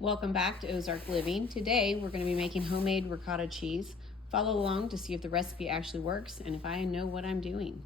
Welcome back to Ozark Living. Today we're going to be making homemade ricotta cheese. Follow along to see if the recipe actually works and if I know what I'm doing.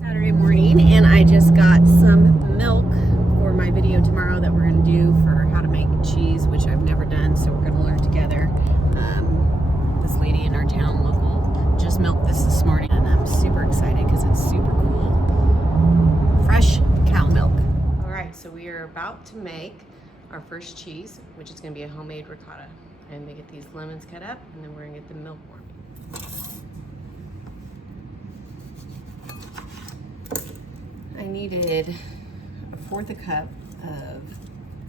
Saturday morning, and I just got some milk for my video tomorrow that we're going to do for how to make cheese, which I've never done, so we're going to learn together. This lady in our town, local, just milked this morning, and I'm super excited because it's super cool. Fresh cow milk. All right, so we are about to make our first cheese, which is going to be a homemade ricotta. I'm going to get these lemons cut up, and then we're going to get the milk warming. I needed 1/4 cup of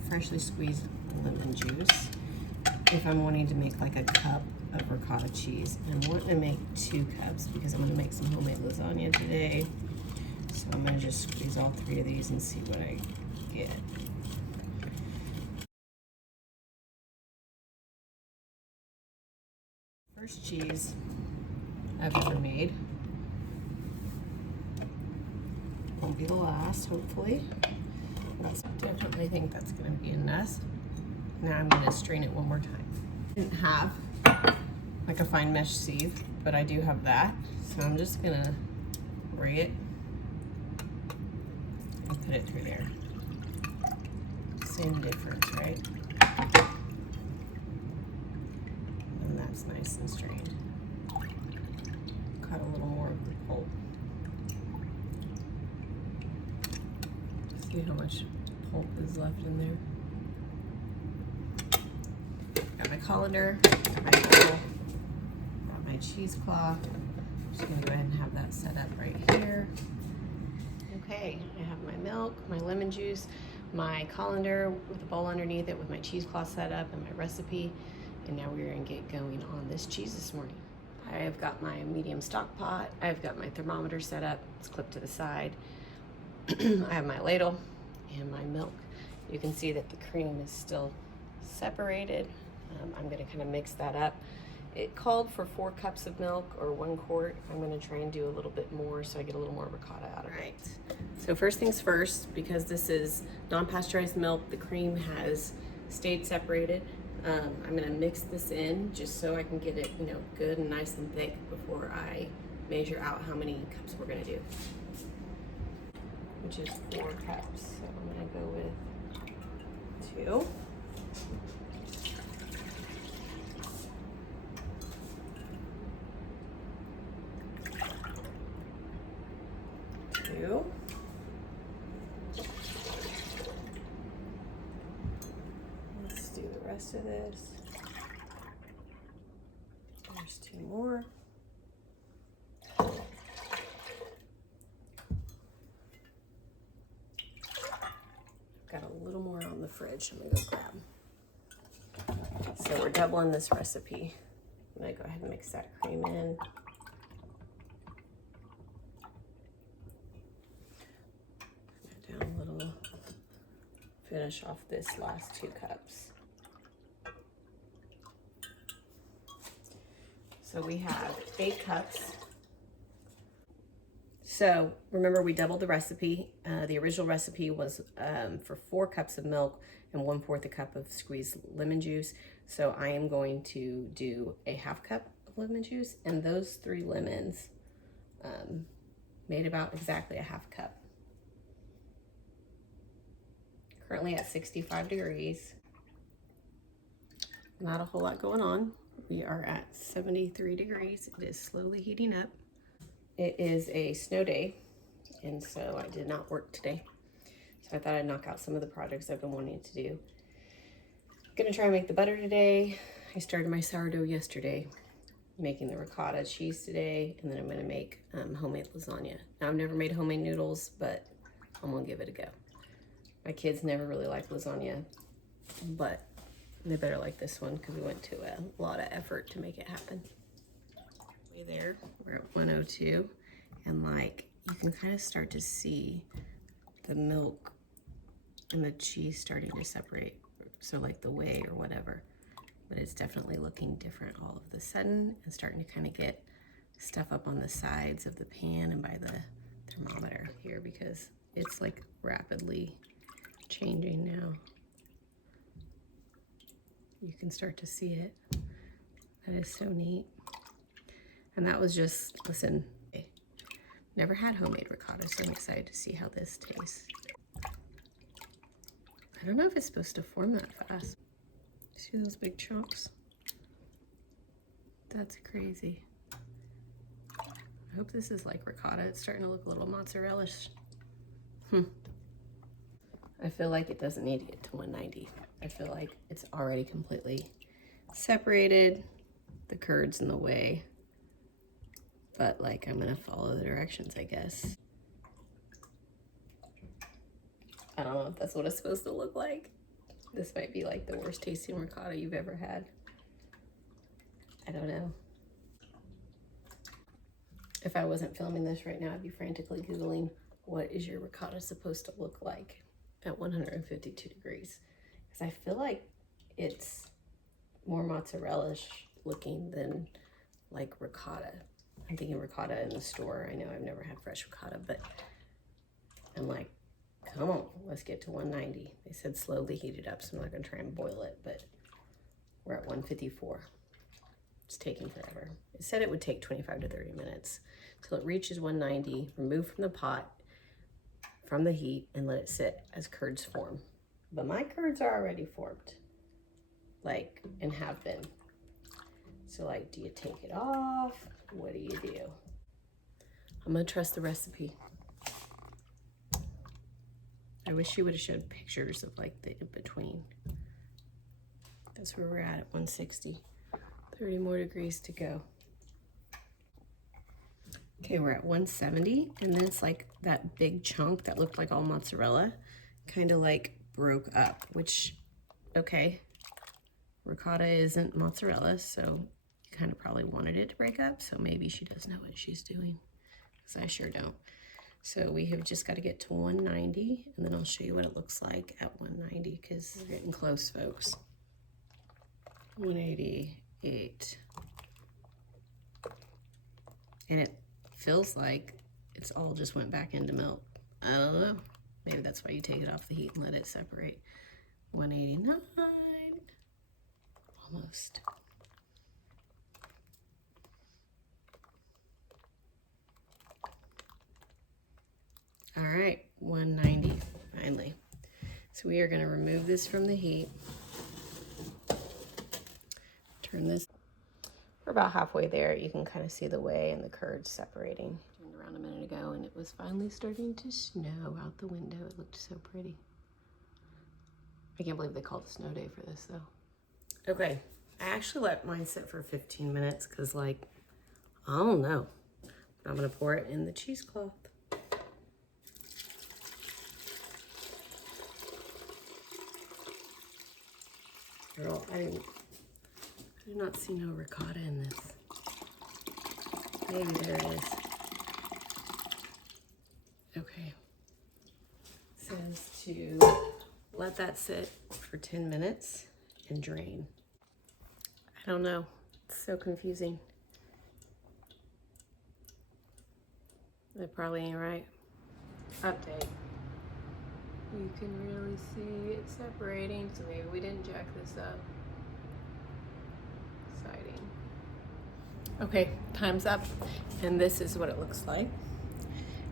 freshly squeezed lemon juice if I'm wanting to make like a cup of ricotta cheese. And I'm wanting to make 2 cups because I'm going to make some homemade lasagna today. So I'm going to just squeeze all 3 of these and see what I get. First cheese I've ever made. Won't be the last, hopefully. I definitely think that's going to be enough. Now I'm going to strain it one more time. I didn't have like a fine mesh sieve, but I do have that. So I'm just going to ray it and put it through there. Same difference, right? And that's nice and strained. Cut a little more of the pulp. See how much pulp is left in there. Got my colander, got my bowl, got my cheesecloth. I'm just gonna go ahead and have that set up right here. Okay, I have my milk, my lemon juice, my colander with a bowl underneath it with my cheesecloth set up and my recipe. And now we're gonna get going on this cheese this morning. I have got my medium stock pot. I've got my thermometer set up. It's clipped to the side. I have my ladle and my milk. You can see that the cream is still separated. I'm gonna kind of mix that up. It called for 4 cups of milk or 1 quart. I'm gonna try and do a little bit more so I get a little more ricotta out of it. Right. So first things first, because this is non-pasteurized milk, the cream has stayed separated. I'm gonna mix this in just so I can get it, good and nice and thick before I measure out how many cups we're gonna do. Which is 4 cups. So I'm gonna go with 2. Let's do the rest of this. There's 2 more. Got a little more on the fridge. I'm gonna go grab. So we're doubling this recipe. I'm gonna go ahead and mix that cream in. Down a little. Finish off this last 2 cups. So we have 8 cups. So remember, we doubled the recipe. The original recipe was for 4 cups of milk and 1/4 a cup of squeezed lemon juice. So I am going to do a 1/2 cup of lemon juice, and those 3 lemons made about exactly a 1/2 cup. Currently at 65 degrees. Not a whole lot going on. We are at 73 degrees. It is slowly heating up. It is a snow day, and so I did not work today. So I thought I'd knock out some of the projects I've been wanting to do. I'm gonna try and make the butter today. I started my sourdough yesterday, making the ricotta cheese today, and then I'm gonna make homemade lasagna. Now, I've never made homemade noodles, but I'm gonna give it a go. My kids never really like lasagna, but they better like this one because we went to a lot of effort to make it happen. There, we're at 102, and you can kind of start to see the milk and the cheese starting to separate, so like the whey or whatever, but it's definitely looking different all of a sudden and starting to kind of get stuff up on the sides of the pan and by the thermometer here because it's like rapidly changing now. You can start to see it. That is so neat. And that was just, listen, never had homemade ricotta, so I'm excited to see how this tastes. I don't know if it's supposed to form that fast. See those big chunks? That's crazy. I hope this is like ricotta. It's starting to look a little mozzarella-ish. I feel like it doesn't need to get to 190. I feel like it's already completely separated. The curd's in the way. But like, I'm gonna follow the directions, I guess. I don't know if that's what it's supposed to look like. This might be like the worst tasting ricotta you've ever had. I don't know. If I wasn't filming this right now, I'd be frantically Googling, what is your ricotta supposed to look like at 152 degrees? Because I feel like it's more mozzarella-ish looking than like ricotta. I'm thinking ricotta in the store. I know I've never had fresh ricotta, but I'm like, come on, let's get to 190. They said slowly heat it up, so I'm not gonna try and boil it, but we're at 154. It's taking forever. It said it would take 25 to 30 minutes till it reaches 190, remove from the pot, from the heat, and let it sit as curds form. But my curds are already formed, like, and have been. So like, do you take it off? What do you do? I'm gonna trust the recipe. I wish you would have showed pictures of like the in-between. That's where we're at 160. 30 more degrees to go. Okay, we're at 170, and then it's like that big chunk that looked like all mozzarella kind of like broke up, which, okay, ricotta isn't mozzarella, so you kind of probably wanted it to break up, so maybe she does know what she's doing, because I sure don't. So we have just got to get to 190, and then I'll show you what it looks like at 190, because we're getting close, folks. 188. And it feels like it's all just went back into milk. I don't know. Maybe that's why you take it off the heat and let it separate. 189. Almost. All right, 190, finally. So we are gonna remove this from the heat. Turn this. We're about halfway there. You can kind of see the whey and the curds separating. Turned around a minute ago and it was finally starting to snow out the window. It looked so pretty. I can't believe they called a snow day for this though. Okay, I actually let mine sit for 15 minutes because like, I don't know. But I'm gonna pour it in the cheesecloth. Girl, I did not see no ricotta in this. Maybe there it is. Okay. It says to let that sit for 10 minutes and drain. I don't know. It's so confusing. That probably ain't right. Update. You can really see it separating, so maybe we didn't jack this up. Exciting. Okay, time's up, and this is what it looks like.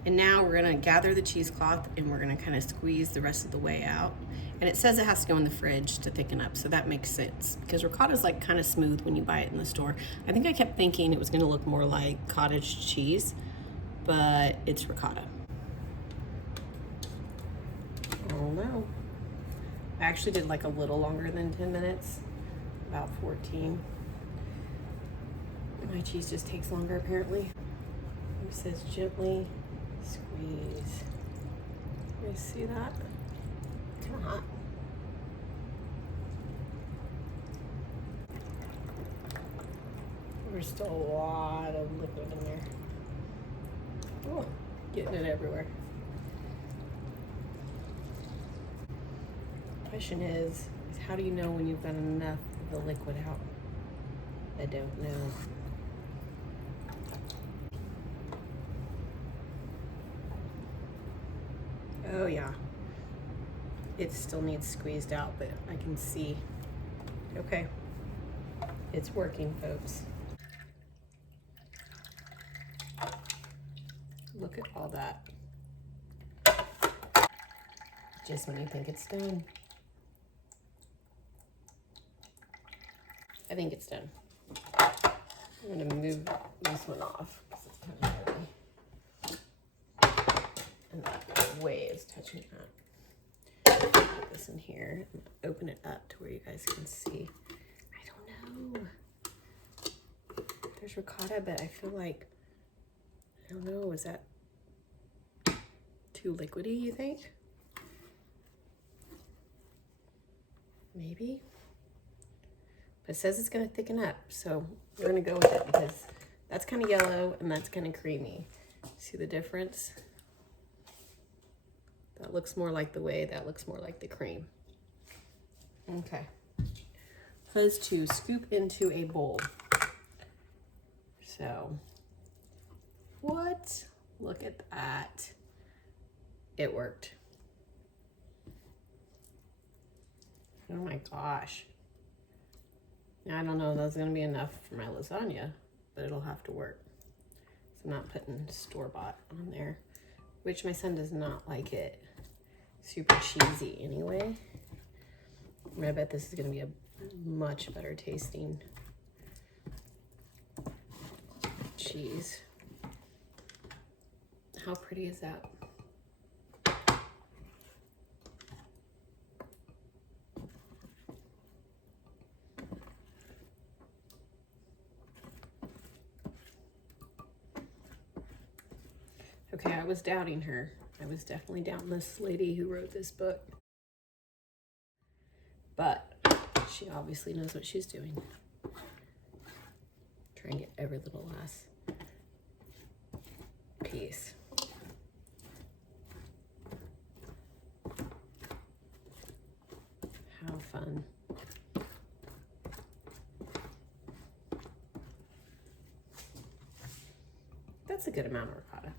And now we're gonna gather the cheesecloth and we're gonna kind of squeeze the rest of the whey out. And it says it has to go in the fridge to thicken up, so that makes sense because ricotta is like kind of smooth when you buy it in the store. I think I kept thinking it was gonna look more like cottage cheese, but it's ricotta. Oh no. I actually did like a little longer than 10 minutes, about 14. My cheese just takes longer apparently. It says gently squeeze. You see that? Kind of hot. There's still a lot of liquid in there. Oh, getting it everywhere. Question is how do you know when you've got enough of the liquid out? I don't know. Oh yeah, it still needs squeezed out, but I can see Okay, it's working, folks. Look at all that. Just when you think it's done. I think it's done. I'm gonna move this one off because it's kind of heavy. And that way is touching that. Put this in here and open it up to where you guys can see. I don't know. There's ricotta, but I feel like, I don't know, is that too liquidy, you think? Maybe. But it says it's gonna thicken up, so we're gonna go with it because that's kind of yellow and that's kind of creamy. See the difference? That looks more like the whey, that looks more like the cream. Okay. Says to scoop into a bowl. So, what? Look at that. It worked. Oh my gosh. I don't know if that's gonna be enough for my lasagna, but it'll have to work. So I'm not putting store-bought on there, which my son does not like it. Super cheesy anyway. I bet this is gonna be a much better tasting cheese. How pretty is that? Okay, I was doubting her. I was definitely doubting this lady who wrote this book. But she obviously knows what she's doing. Try and get every little last piece. How fun. That's a good amount of ricotta.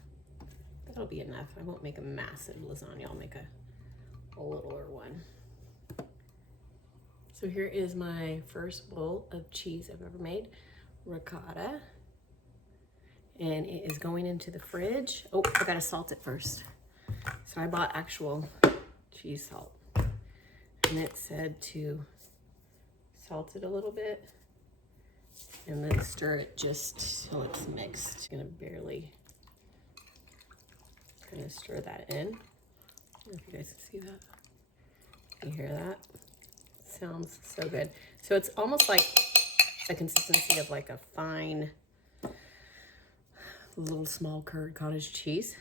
That'll be enough. I won't make a massive lasagna. I'll make a littler one. So here is my first bowl of cheese I've ever made, ricotta. And it is going into the fridge. Oh, I gotta salt it first. So I bought actual cheese salt. And it said to salt it a little bit and then stir it just till it's mixed. I'm gonna barely kind of stir that in. I don't know if you guys can see that. You hear that? Sounds so good. So it's almost like a consistency of like a fine, little small curd cottage cheese.